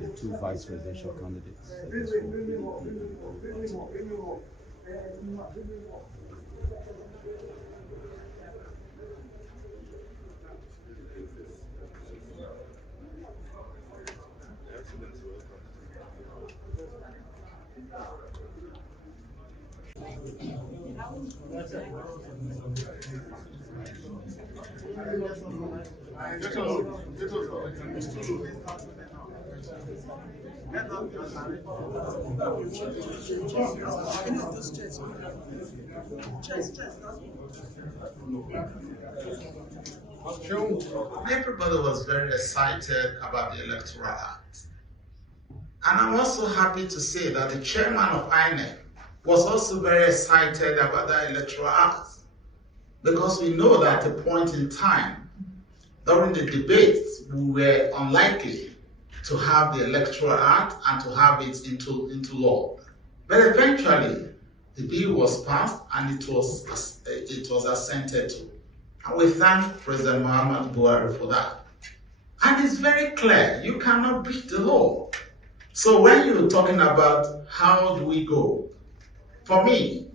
the two vice presidential candidates. Everybody was very excited about the Electoral Act. And I'm also happy to say that the chairman of INEC was also very excited about the Electoral Act, because we know that at a point in time, during the debates, we were unlikely to have the Electoral Act and to have it into law. But eventually, the bill was passed and it was assented to. And we thank President Muhammad Buhari for that. And it's very clear, you cannot breach the law. So when you're talking about how do we go, for me,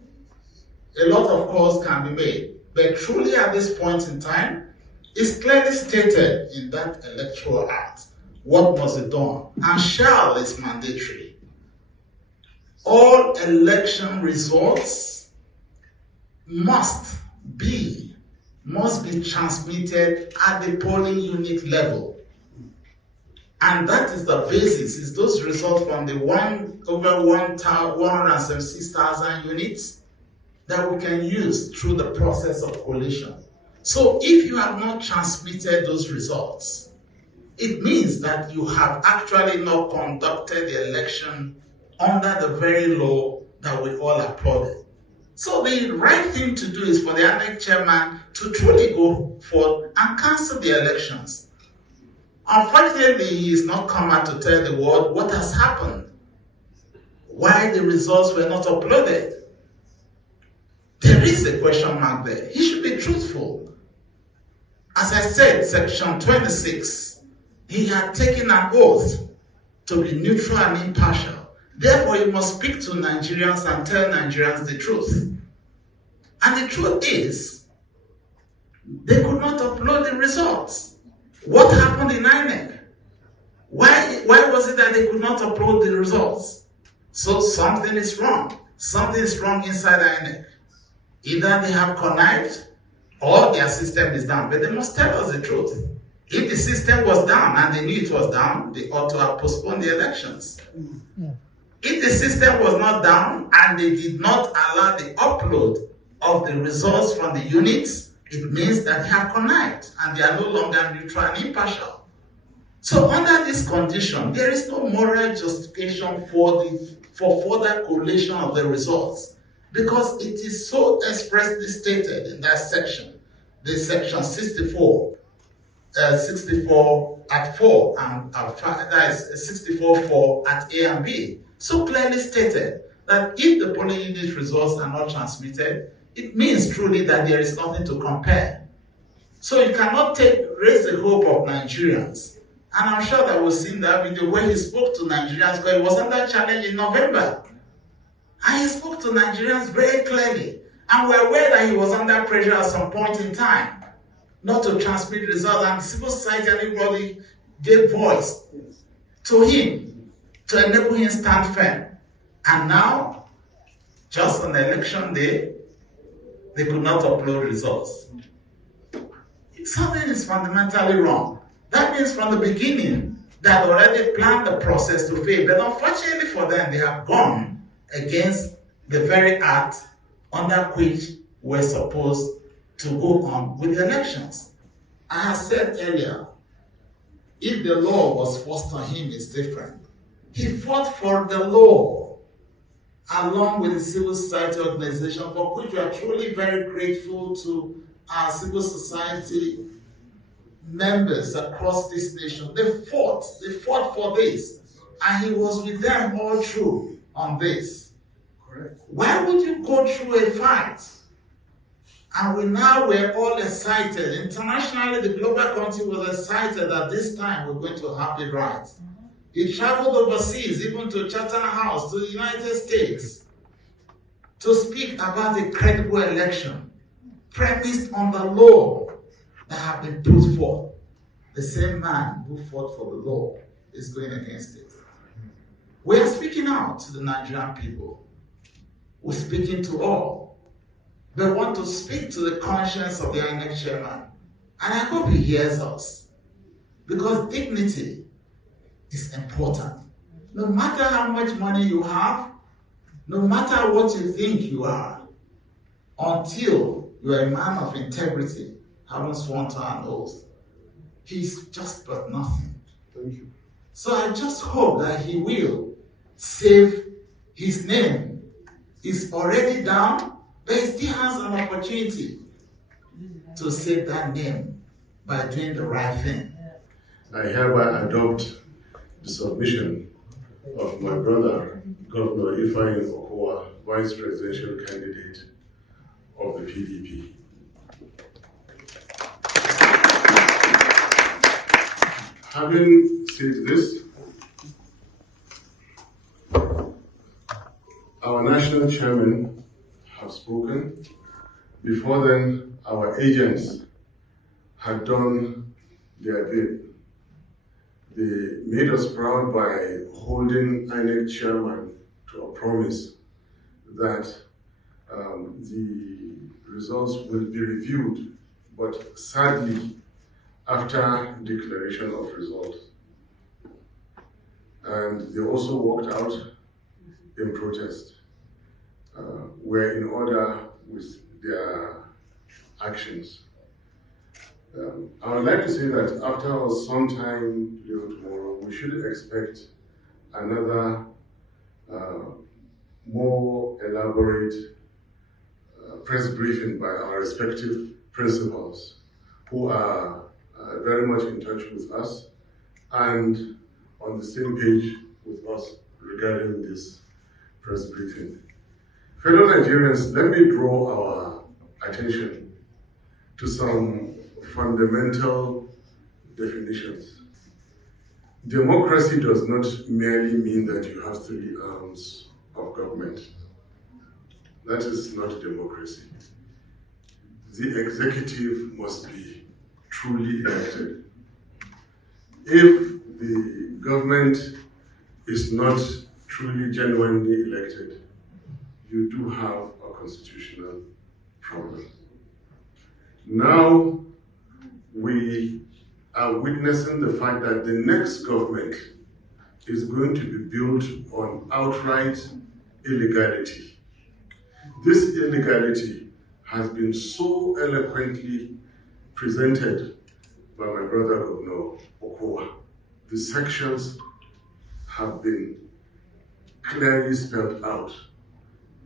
a lot of calls can be made. But truly at this point in time, it's clearly stated in that Electoral Act what must be done, and shall is mandatory. All election results must be transmitted at the polling unit level. And that is the basis, is those results from the over 176,000 units that we can use through the process of collation. So if you have not transmitted those results, it means that you have actually not conducted the election under the very law that we all applauded. So the right thing to do is for the INEC chairman to truly go forth and cancel the elections. Unfortunately, he is not come out to tell the world what has happened, why the results were not uploaded. There is a question mark there. He should be truthful. As I said, section 26, he had taken an oath to be neutral and impartial. Therefore, he must speak to Nigerians and tell Nigerians the truth. And the truth is, they could not upload the results. What happened in INEC? Why was it that they could not upload the results? So something is wrong. Something is wrong inside INEC. Either they have connived or their system is down. But they must tell us the truth. If the system was down and they knew it was down, they ought to have postponed the elections. Yeah. If the system was not down and they did not allow the upload of the results from the units, it means that they have connived and they are no longer neutral and impartial. So under this condition, there is no moral justification for further collation of the results, because it is so expressly stated in that section, the section 64 at 4 and at 5, that is 64.4 at A and B. So clearly stated that if the polling unit results are not transmitted, it means truly that there is nothing to compare. So you cannot raise the hope of Nigerians. And I'm sure that we've seen that video where he spoke to Nigerians, because he was under challenge in November. And he spoke to Nigerians very clearly. And we're aware that he was under pressure at some point in time not to transmit results, and civil society and everybody gave voice to him to enable him stand firm. And now, just on election day, they could not upload results. Something is fundamentally wrong. That means from the beginning, they had already planned the process to fail. But unfortunately for them, they have gone against the very act under which we're supposed to go on with the elections. I have said earlier, if the law was forced on him, it's different. He fought for the law along with the civil society organization, for which we are truly very grateful to our civil society members across this nation. They fought for this, and he was with them all through on this. Correct. Why would you go through a fight And we now were all excited. Internationally, the global community was excited that this time we're going to have it right. He traveled overseas, even to Chatham House, to the United States, to speak about a credible election, premised on the law that have been put forth. The same man who fought for the law is going against it. We are speaking out to the Nigerian people. We're speaking to all. They want to speak to the conscience of the INEC chairman. And I hope he hears us. Because dignity is important. No matter how much money you have, no matter what you think you are, until you are a man of integrity, having sworn to an oath, he's just but nothing. Thank you. So I just hope that he will save his name. It's already down, but he still has an opportunity to save that name by doing the right thing. I hereby adopt the submission of my brother, Governor Ifeanyi Okowa, Vice Presidential Candidate of the PDP. Having said this, our national chairman have spoken. Before then, our agents had done their bit. They made us proud by holding INEC chairman to a promise that the results will be reviewed, but sadly, after declaration of results. And they also walked out in protest, were in order with their actions. I would like to say that after sometime tomorrow, we should expect another more elaborate press briefing by our respective principals, who are very much in touch with us and on the same page with us regarding this press briefing. Fellow Nigerians, let me draw our attention to some fundamental definitions. Democracy does not merely mean that you have 3 arms of government. That is not democracy. The executive must be truly elected. If the government is not truly, genuinely elected, you do have a constitutional problem. Now, we are witnessing the fact that the next government is going to be built on outright illegality. This illegality has been so eloquently presented by my brother Governor Okowa. The sections have been clearly spelled out.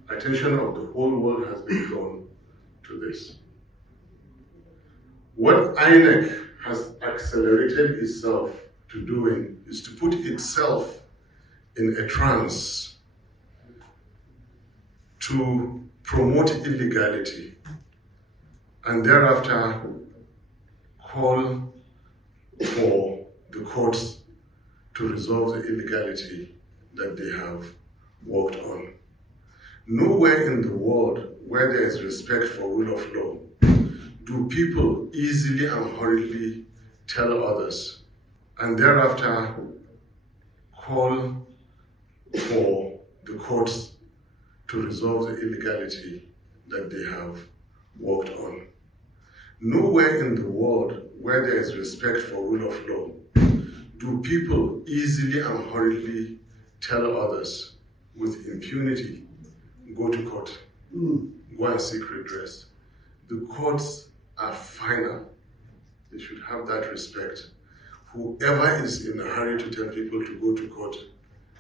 Attention of the whole world has been drawn to this. What INEC has accelerated itself to doing is to put itself in a trance to promote illegality and thereafter call for the courts to resolve the illegality that they have worked on. Nowhere in the world where there is respect for rule of law do people easily and hurriedly tell others and thereafter call for the courts to resolve the illegality that they have worked on. Nowhere in the world where there is respect for rule of law do people easily and hurriedly tell others with impunity, go to court, go and seek redress. The courts are final. They should have that respect. Whoever is in a hurry to tell people to go to court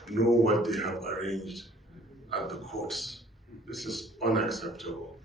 know what they have arranged at the courts. This is unacceptable.